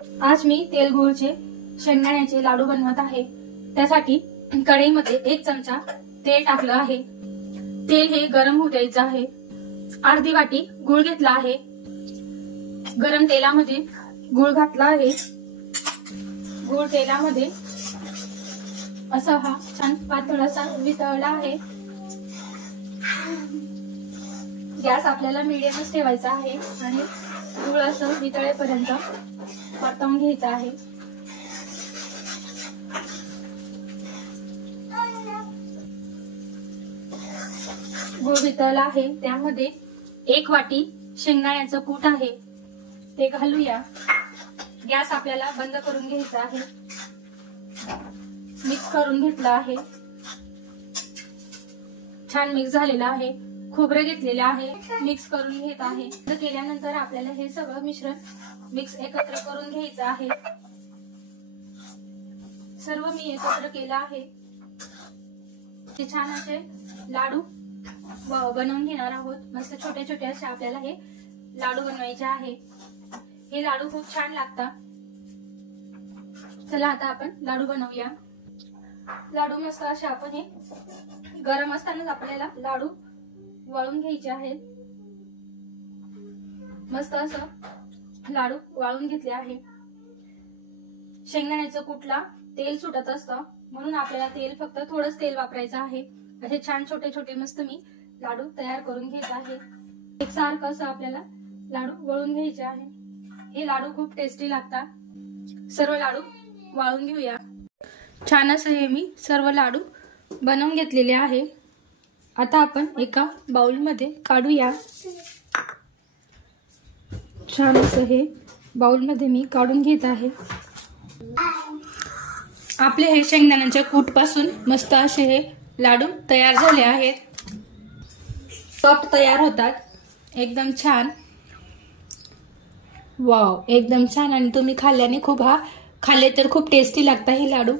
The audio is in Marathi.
आज मी तेल गुळचे शेंगदाण्याचे लाडू बनवत आहे। त्यासाठी कढईमध्ये 1 चमचा तेल टाकलं आहे। तेल हे गरम होऊ द्यायचं आहे। अर्धी वाटी गूळ घेतला आहे। गरम तेलामध्ये गूळ घातला आहे। गूळ तेलामध्ये असा हा छान पातळसा वितळला आहे। गॅस आपल्याला मीडियमच ठेवायचा आहे आणि गूळ असं वितळेपर्यंत परतवून घ्यायचा आहे। गूळ वितळला आहे, त्यामध्ये 1 वाटी शेंगदाण्याचं कूट आहे, ते घालूया। गॅस आपल्याला बंद करून घ्यायचा आहे। मिक्स करून घेतला आहे। छान मिक्स झालेला आहे। खोबरे घेतलेले आहे, मिक्स करून घेत आहे। केल्यानंतर आपल्याला हे सगळं मिश्रण मिक्स एकत्र करून घ्यायचं आहे। सर्व मी एकत्र केलं आहे। ते छान असे लाडू बनवून घेणार आहोत। मस्त छोटे छोटे असे आपल्याला हे लाडू बनवायचे आहे। हे लाडू खूप छान लागतात। चला आता आपण लाडू बनवूया। लाडू मस्त असे आपण हे गरम असतानाच आपल्याला लाडू वाळून घ्यायचे आहेत। मस्त असं लाडू वाळून घेतले आहे। शेंगदाण्याचं कूटला तेल सुटत असतं, म्हणून आपल्याला तेल फक्त थोडंच तेल वापरायचं आहे। असे छान छोटे छोटे मस्त मी लाडू तयार करून घेत आहे। एकसारखं असं आपल्याला लाडू वळून घ्यायचे आहे। हे लाडू खूप टेस्टी लागतात। सर्व लाडू वाळून घेऊया। छान असं हे मी सर्व लाडू बनवून घेतलेले आहे। आता आपण एका बाउल मध्ये काढूया। छान असं हे बाउल मध्ये मी काढून घेत आहे। आपले हे शेंगदाण्याच्या कूट पासून मस्त असे हे लाडू तयार झाले आहेत। सॉफ्ट तयार होतात, एकदम छान। वाव, एकदम छान। आणि तुम्ही खाल्ल्याने खाल्ले तर खूप टेस्टी लागतात हे लाडू।